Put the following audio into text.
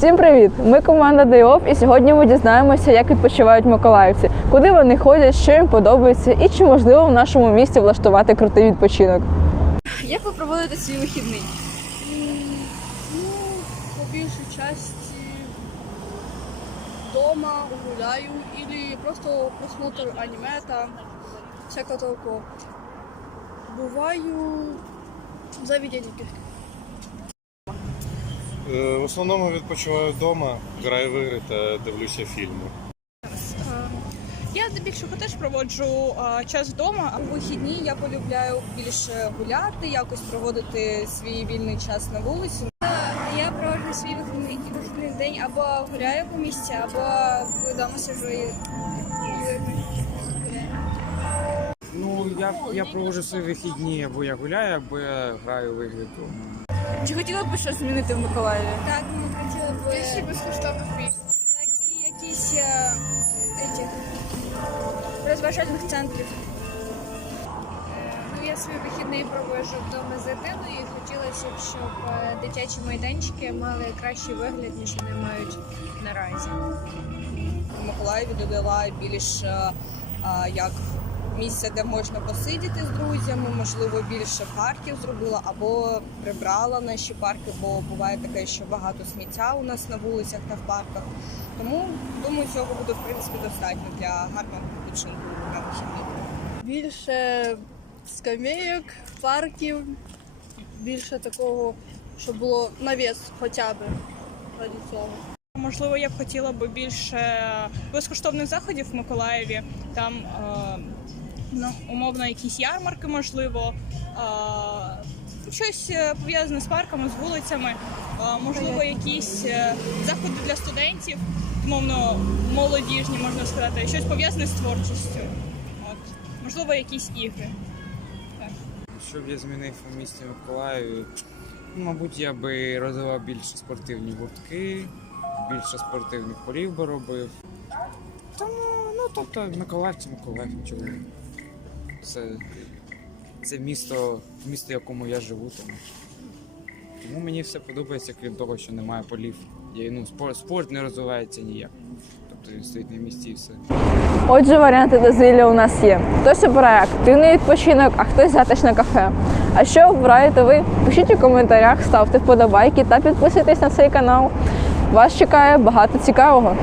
Всім привіт! Ми команда Дайоп, і сьогодні ми дізнаємося, як відпочивають миколаївці, куди вони ходять, що їм подобається, і чи можливо в нашому місті влаштувати крутий відпочинок. Як ви проводите свій вихідний? Ну, по більшій часті дома гуляю или просто просмотр аніме там, всякого такого. Буваю в заведенні якихось. Е, В основному відпочиваю вдома, граю в ігри та дивлюся фільми. Я здебільшого теж проводжу а, час вдома. У вихідні я полюбляю більше гуляти, якось проводити свій вільний час на вулиці. Я проводжу свій вихідний, вихідний день або гуляю по місці, або вдома сижу і Ну, я, я проводжу свої вихідні, або я гуляю, або я граю в ігри. Чи хотіли б щось змінити в Миколаєві? так ми хотіли б Більше безкоштовних місць. так і якісь е, етих, розважальних центрів. Ну, я свій вихідний проводжу вдома з дитиною і хотілося б, щоб е, дитячі майданчики мали кращий вигляд, ніж вони мають наразі. У Миколаєві додала більш е, а, як місця, де можна посидіти з друзями, можливо, більше парків зробила або прибрала наші парки, бо буває таке, що багато сміття у нас на вулицях та в парках. Тому думаю, цього буде в принципі достатньо для гарного відпочинку на вихідних. Більше скамейок, парків, більше такого, щоб було навіс хоча б раді цього. Можливо, я б хотіла би більше безкоштовних заходів в Миколаєві. Там е, ну, умовно якісь ярмарки, можливо, щось е, пов'язане з парками, з вулицями, можливо, якісь е, заходи для студентів, умовно молодіжні, можна сказати, щось пов'язане з творчістю. От. Можливо, якісь ігри. Що б я змінив у місті Миколаєві? Мабуть, я би розвивав більше спортивні гуртки, більше спортивних полів би робив. Тому, ну, тобто, Миколаївці, Миколаїв, чого. Це, це місто, місто, в якому я живу. Тому. тому мені все подобається, крім того, що немає полів. Я, ну, спорт, спорт не розвивається ніяк. Тобто він стоїть на місці і все. Отже, варіанти дозвілля у нас є. Хтось обирає активний відпочинок, а хтось затишне кафе. А що обираєте ви? Пишіть у коментарях, ставте вподобайки та підписуйтесь на цей канал. Вас чекає багато цікавого.